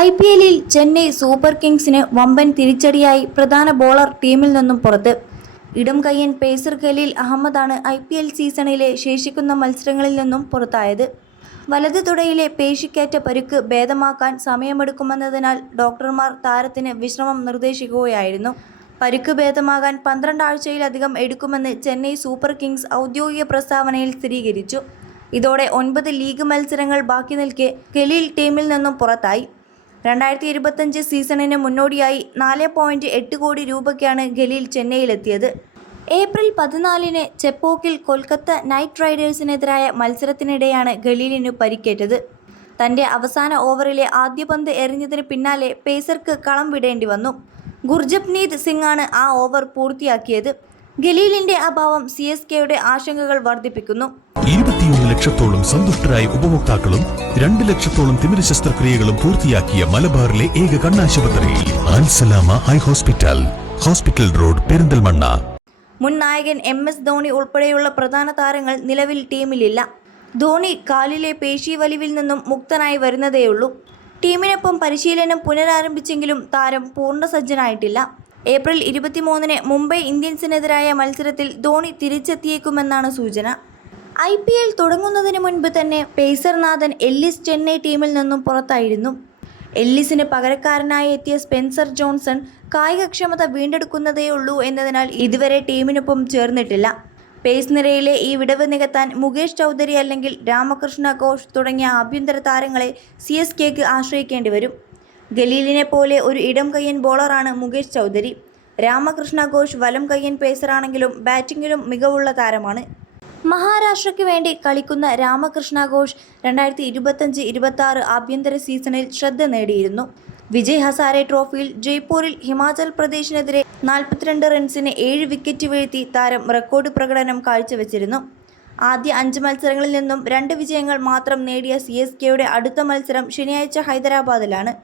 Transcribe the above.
IPLിൽ Chennai super കിങ്സിന് വമ്പൻ തിരിച്ചടിയായി പ്രധാന ബോളർ ടീമിൽ നിന്നും പുറത്ത്. ഇടം കയ്യൻ പേസർ ഖലീൽ അഹമ്മദാണ് IPL സീസണിലെ ശേഷിക്കുന്ന മത്സരങ്ങളിൽ നിന്നും പുറത്തായത്. വലത് തുടയിലെ പേശിക്കേറ്റ പരുക്ക് ഭേദമാക്കാൻ സമയമെടുക്കുമെന്നതിനാൽ ഡോക്ടർമാർ താരത്തിന് വിശ്രമം നിർദ്ദേശിക്കുകയായിരുന്നു. പരുക്ക് ഭേദമാകാൻ 12 ആഴ്ചയിലധികം എടുക്കുമെന്ന് ചെന്നൈ സൂപ്പർ കിങ്സ് ഔദ്യോഗിക പ്രസ്താവനയിൽ സ്ഥിരീകരിച്ചു. ഇതോടെ 9 ലീഗ് മത്സരങ്ങൾ ബാക്കി നിൽക്കെ ഖലീൽ ടീമിൽ നിന്നും പുറത്തായി. 2025 സീസണിന് മുന്നോടിയായി 4.8 കോടി രൂപയ്ക്കാണ് ഖലീൽ ചെന്നൈയിലെത്തിയത്. ഏപ്രിൽ 14-ന് ചെപ്പോക്കിൽ കൊൽക്കത്ത നൈറ്റ് റൈഡേഴ്സിനെതിരായ മത്സരത്തിനിടെയാണ് ഖലീലിനു പരിക്കേറ്റത്. തൻ്റെ അവസാന ഓവറിലെ ആദ്യ പന്ത് എറിഞ്ഞതിന് പിന്നാലെ പേസർക്ക് കളം വിടേണ്ടി വന്നു. ഗുർജപ്നീത് സിംഗാണ് ആ ഓവർ പൂർത്തിയാക്കിയത്. ഖലീലിന്റെ അഭാവം CSKയുടെ ആശങ്കകൾ വർദ്ധിപ്പിക്കുന്നു. 21 ലക്ഷത്തോളം സന്തുഷ്ടരായ ഉപഭോക്താക്കളും 2 ലക്ഷത്തോളം തിമിര ശസ്ത്രക്രിയകളും പൂർത്തിയാക്കിയ മലബാറിലെ ഏക കണ്ണാശുപത്രി Alsalama eye hospital, hospital road, Perinthalmanna. മുൻ നായകൻ MS ധോണി ഉൾപ്പെടെയുള്ള പ്രധാന താരങ്ങൾ നിലവിൽ ടീമിലില്ല. ധോണി കാലിലെ പേശി വലിവിൽ നിന്നും മുക്തനായി വരുന്നതേയുള്ളൂ. ടീമിനൊപ്പം പരിശീലനം പുനരാരംഭിച്ചെങ്കിലും താരം പൂർണ്ണസജ്ജനായിട്ടില്ല. ഏപ്രിൽ 23-ന് മുംബൈ ഇന്ത്യൻസിനെതിരായ മത്സരത്തിൽ ധോണി തിരിച്ചെത്തിയേക്കുമെന്നാണ് സൂചന. IPL തുടങ്ങുന്നതിന് മുൻപ് തന്നെ പേസർ നാഥൻ എല്ലിസ് ചെന്നൈ ടീമിൽ നിന്നും പുറത്തായിരുന്നു. എല്ലിസിന് പകരക്കാരനായി എത്തിയ സ്പെൻസർ ജോൺസൺ കായികക്ഷമത വീണ്ടെടുക്കുന്നതേയുള്ളൂ എന്നതിനാൽ ഇതുവരെ ടീമിനൊപ്പം ചേർന്നിട്ടില്ല. പേസ് നിരയിലെ ഈ വിടവ് നികത്താൻ മുകേഷ് ചൗധരി അല്ലെങ്കിൽ രാമകൃഷ്ണ ഘോഷ് തുടങ്ങിയ ആഭ്യന്തര താരങ്ങളെ CSKക്ക് ആശ്രയിക്കേണ്ടി വരും. ഖലീലിനെ പോലെ ഒരു ഇടം കയ്യൻ ബോളറാണ് മുകേഷ് ചൗധരി. രാമകൃഷ്ണ ഘോഷ് വലം കയ്യൻ പേസറാണെങ്കിലും ബാറ്റിങ്ങിലും മികവുള്ള താരമാണ്. മഹാരാഷ്ട്രയ്ക്ക് വേണ്ടി കളിക്കുന്ന രാമകൃഷ്ണ ഘോഷ് 2025-26 ആഭ്യന്തര സീസണിൽ ശ്രദ്ധ നേടിയിരുന്നു. വിജയ് ഹസാരെ ട്രോഫിയിൽ ജയ്പൂരിൽ ഹിമാചൽ പ്രദേശിനെതിരെ 42 റൺസിന് 7 വിക്കറ്റ് വീഴ്ത്തി താരം റെക്കോർഡ് പ്രകടനം കാഴ്ചവെച്ചിരുന്നു. ആദ്യ 5 മത്സരങ്ങളിൽ നിന്നും 2 വിജയങ്ങൾ മാത്രം നേടിയ CSKയുടെ അടുത്ത മത്സരം ശനിയാഴ്ച ഹൈദരാബാദിലാണ്.